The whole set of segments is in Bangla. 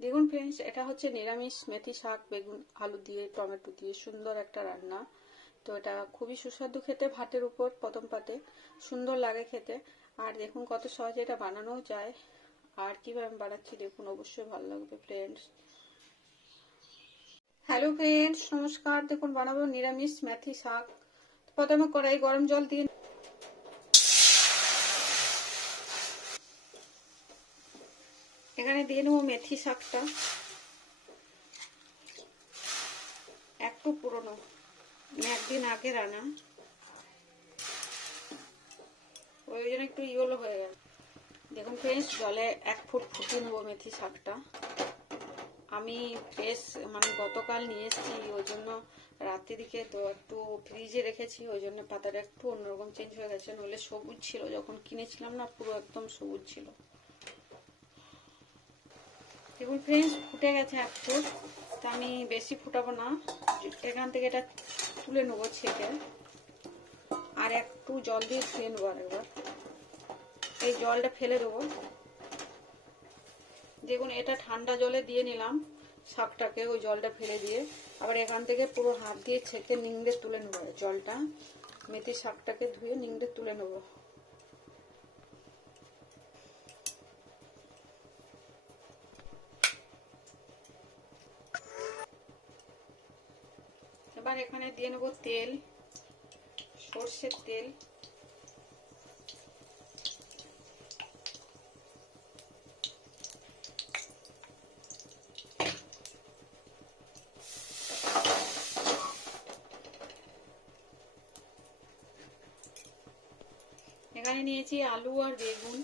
দেখুন ফ্রেন্ডস এটা হচ্ছে নিরামিষ মেথি শাক, বেগুন, আলু দিয়ে টমেটো দিয়ে সুন্দর একটা রান্না। তো এটা খুবই সুস্বাদু খেতে ভাতের উপর, প্রথম পাতে। সুন্দর লাগে খেতে। আর দেখুন কত সহজে এটা বানানো যায়। আর কীভাবে আমি বানাচ্ছি দেখুন, অবশ্যই ভালো লাগবে ফ্রেন্ডস হ্যালো ফ্রেন্ডস নমস্কার। দেখুন, বানাবো নিরামিষ মেথি শাক। প্রথমে কড়াই গরম জল দিয়ে এখানে দিয়ে নেব মেথি শাকটা। একটু পুরনো। মানে একদিন আগে রান্না। ওই জন্য একটু ইয়েলো হয়ে গেল। দেখুন ফ্রেন্ডস জলে এক ফুট ফুটিয়ে নেব মেথি শাকটা। আমি বেশ মানে গতকাল নিয়ে এসেছি, ওই জন্য রাত্রি দিকে তো একটু ফ্রিজে রেখেছি, ওই জন্য পাতাটা একটু অন্যরকম চেঞ্জ হয়ে গেছে। নইলে সবুজ ছিল, যখন কিনেছিলাম না, পুরো একদম সবুজ ছিল। দেখুন ফ্রেন্ডস ফুটে গেছে একটু তা আমি বেশি ফুটাবো না। এখান থেকে এটা তুলে নেব ছেঁকে। আর একটু জল দিয়ে ধুয়ে নেব আরেকবার। এই জলটা ফেলে দেবো। দেখুন, এটা ঠান্ডা জলে দিয়ে নিলাম শাকটাকে, ওই জলটা ফেলে দিয়ে। আবার এখান থেকে পুরো হাত দিয়ে ছেঁকে নিংড়ে তুলে নেব জলটা। মেথি শাকটাকে ধুয়ে নিংড়ে তুলে নেব এবার এখানে দিয়ে নেব তেল সর্ষের তেল। এখানে নিয়েছি আলু আর বেগুন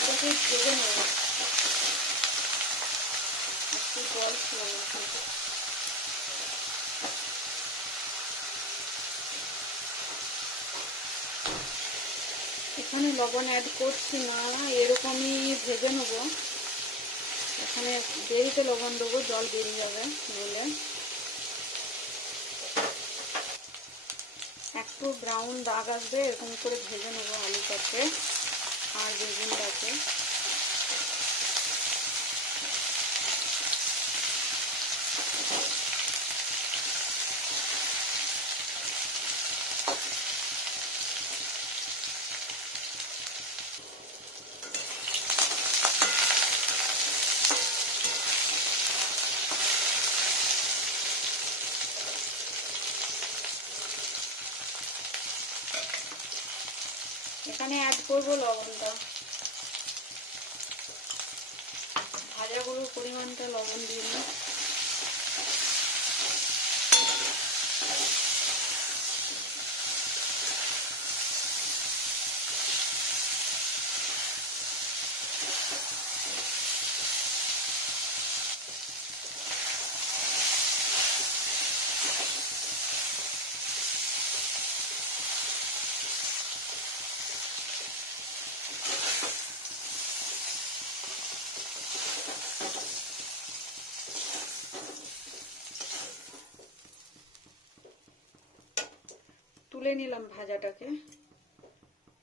এটাকে ভেজে নেব একটু জল ছিল মধ্যে। এখানে লবণ অ্যাড করছি না এরকমই ভেজে নেব। এখানে দেরিতে লবণ দেবো, জল বেরিয়ে যাবে বলে। একটু ব্রাউন দাগ আসবে, এরকম করে ভেজে নেব আলুটাকে আর বেগুনটাকে। এখানে অ্যাড করব লবণটা। ভাজাগুলোর পরিমাণটা লবণ দিয়ে তুলে নিলাম ভাজাটাকে।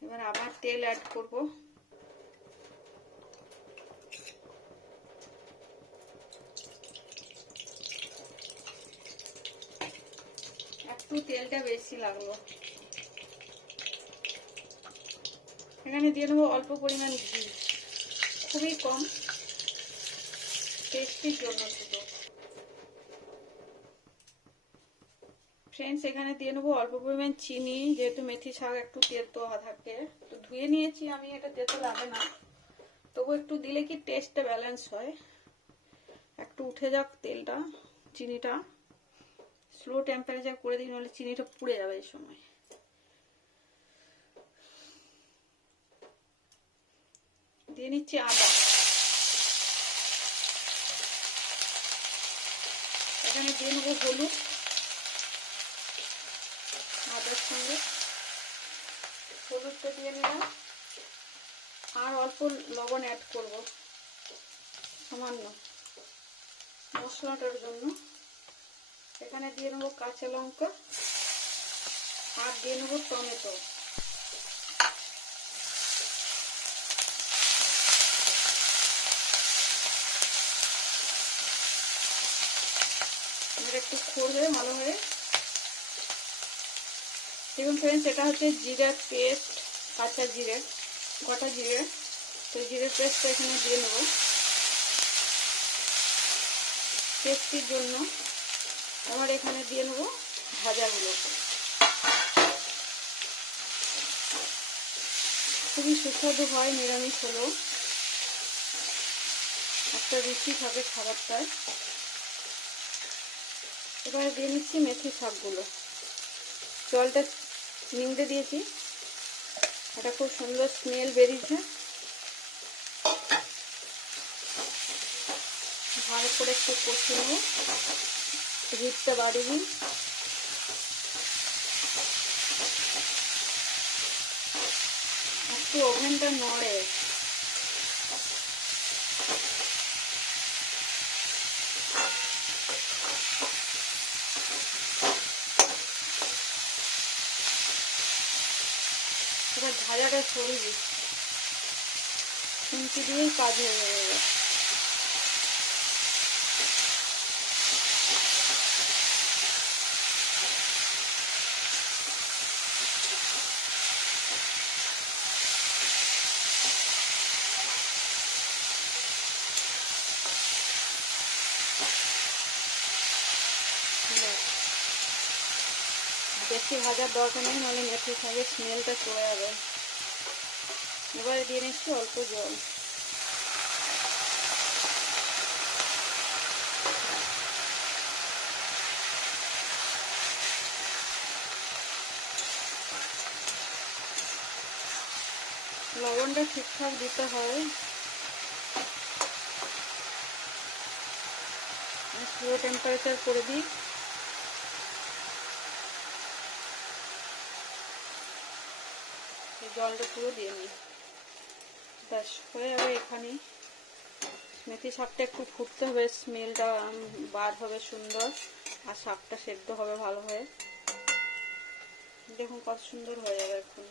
এবার আবার তেল অ্যাড করব। একটু তেলটা বেশি লাগল। এখানে দিয়ে নেব অল্প পরিমাণ ঘি। খুবই কম। টেস্টির জন্য শুধু ফ্রেন্ডস এখানে দিয়ে নেব অল্প পরিমাণ চিনি, যেহেতু মেথি শাক একটু তেতো থাকে। তো ধুয়ে নিয়েছি, আমি এটা তেতো লাগে না। তবু একটু দিলে কি টেস্টটা ব্যালেন্স হয়। একটু উঠে যাক তেলটা, চিনিটা। স্লো টেম্পারেচার করে দিই, নাহলে চিনিটা পুড়ে যাবে এই সময়। দিয়ে নিচ্ছি আদা। এখানে দিয়ে নেব হলুদ। হলুদটা দিয়ে নিলাম। আর অল্প লবণ অ্যাড করব, সামান্য মশলাটার জন্য। এখানে দিয়ে নেব কাঁচা লঙ্কা আর দিয়ে নেব টমেটো। একটু খোলবে ভালো হয়ে দেখুন ফ্রেন্ডস এটা হচ্ছে জিরার পেস্ট কাঁচা জিরে গোটা জিরে তো জিরে পেস্টটা এখানে দিয়ে নেব। টেস্টির জন্য আবার এখানে দিয়ে নেব ভাজাগুলো। খুবই সুস্বাদু হয়, নিরামিষ হলেও। একটা রুচি থাকে খাবারটায় এবারে দিয়ে নিচ্ছি মেথি শাকগুলো। জলটা নিংড়ে দিয়েছি। এটা খুব সুন্দর স্মেল বেরিয়েছে। ভালো করে একটু কষে নেব হিটটা বাড়িয়ে দিন একটু ওভেনটা নড়ে। এবার ভাজাটা ছড়িয়ে দিই খুন্তি দিয়েই কাজ হয়ে যাবে বেশি ভাজার দরকার নেই নাহলে মেথি শাকের স্মেলটা চলে যাবে। এবারে দিয়ে নিচ্ছি অল্প জল। লবণটা ঠিকঠাক দিতে হয়। স্লো টেম্পারেচার করে দিই। জলটা পুরো দিয়ে নিই। ব্যাস, হয়ে যাবে এখানে মেথি শাকটা একটু ফুটতে হবে, স্মেলটা বার হবে সুন্দর, আর শাকটা সেদ্ধ হবে ভালো হয়ে। দেখুন কত সুন্দর হয়ে যাবে এখন।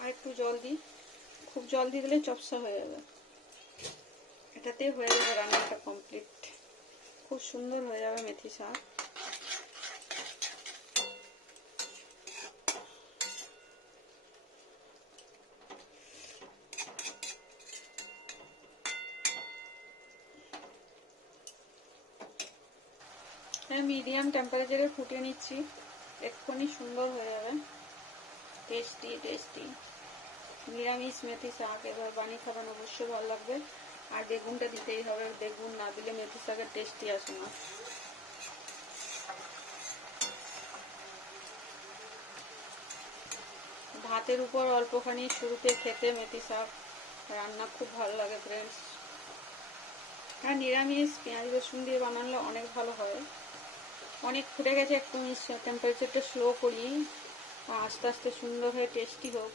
আর একটু জল দিই। খুব জল দিয়ে দিলে চপসা হয়ে যাবে। এটাতেই হয়ে যাবে রান্নাটা কমপ্লিট খুব সুন্দর হয়ে যাবে মেথি শাক। মিডিয়াম টেম্পারেচারে ফুটিয়ে নিচ্ছি। এক্ষুনি সুন্দর হয়ে যাবে। টেস্টি টেস্টি নিরামিষ মেথি শাক এবার বানিয়ে খাবেন, অবশ্যই ভালো লাগবে। আর বেগুনটা দিতেই হবে। বেগুন না দিলে মেথি শাকের টেস্টি আসে না। ভাতের উপর অল্পখানি শুরুতে খেতে মেথি শাক রান্না খুব ভালো লাগে ফ্রেন্ডস আর নিরামিষ পেঁয়াজ রসুন দিয়ে বানালে অনেক ভালো হয়। অনেক ফুটে গেছে একটু টেম্পারেচারটা স্লো করি। আস্তে আস্তে সুন্দর হয়ে টেস্টি হোক।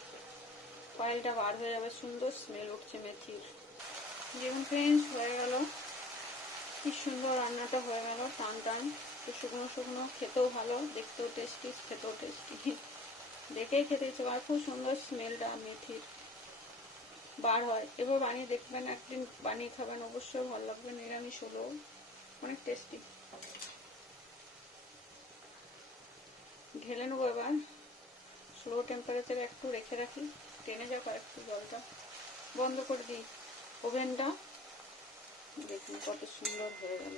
কয়েলটা বার হয়ে যাবে, সুন্দর স্মেল উঠছে মেথির। যেমন ফ্রেন্ডস হয়ে গেল। কি সুন্দর রান্নাটা হয়ে গেল, টান টান। শুকনো শুকনো, খেতেও ভালো, দেখতেও টেস্টি খেতেও টেস্টি দেখেই খেতে ইচ্ছে আর খুব সুন্দর স্মেলটা মেথির। বার হয়। এবার বানিয়ে দেখবেন, একদিন বানিয়ে খাবেন, অবশ্যই ভালো লাগবে, নিরামিষ হলেও। অনেক টেস্টি ঢেলে নেব এবার। স্লো টেম্পারেচারে একটু রেখে রাখি। টেনে যাক আর একটু জলটা বন্ধ করে দিই। ওভেনটা দেখুন কত সুন্দর হয়ে গেল।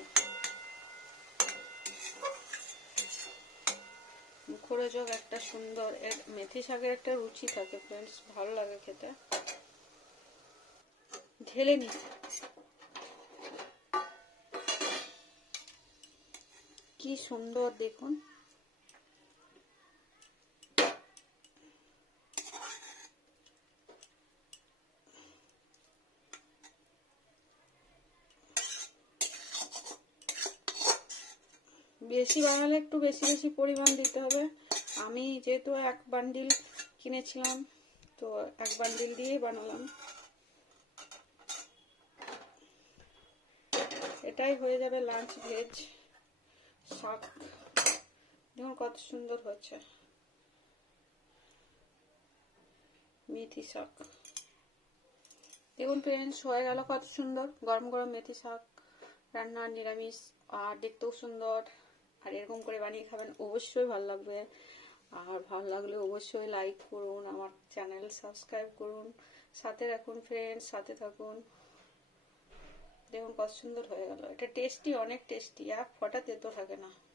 মুখরোচক একটা সুন্দর, এর মেথি শাকের একটা রুচি থাকে ফ্রেন্ডস ভালো লাগে খেতে। ঢেলে নি কি সুন্দর দেখুন। বেশি বানালে একটু বেশি বেশি পরিমাণ দিতে হবে। আমি যেহেতু এক বান্ডিল কিনেছিলাম, তো এক বান্ডিল দিয়েই বানালাম। এটাই হয়ে যাবে লাঞ্চ ভেজ শাক। দেখুন কত সুন্দর হচ্ছে। মেথি শাক। দেখুন ফ্রেন্ডস হয়ে গেল কত সুন্দর। গরম গরম মেথি শাক। রান্না নিরামিষ, আর দেখতেও সুন্দর। আর এরকম করে বানিয়ে খাবেন, অবশ্যই ভালো লাগবে। আর ভালো লাগলে অবশ্যই লাইক করুন, আমার চ্যানেল সাবস্ক্রাইব করুন, সাথে রাখুন ফ্রেন্ডস সাথে থাকুন। দেখুন কত সুন্দর হয়ে গেল। এটা টেস্টি অনেক টেস্টি আর ফটা তেতো থাকে না।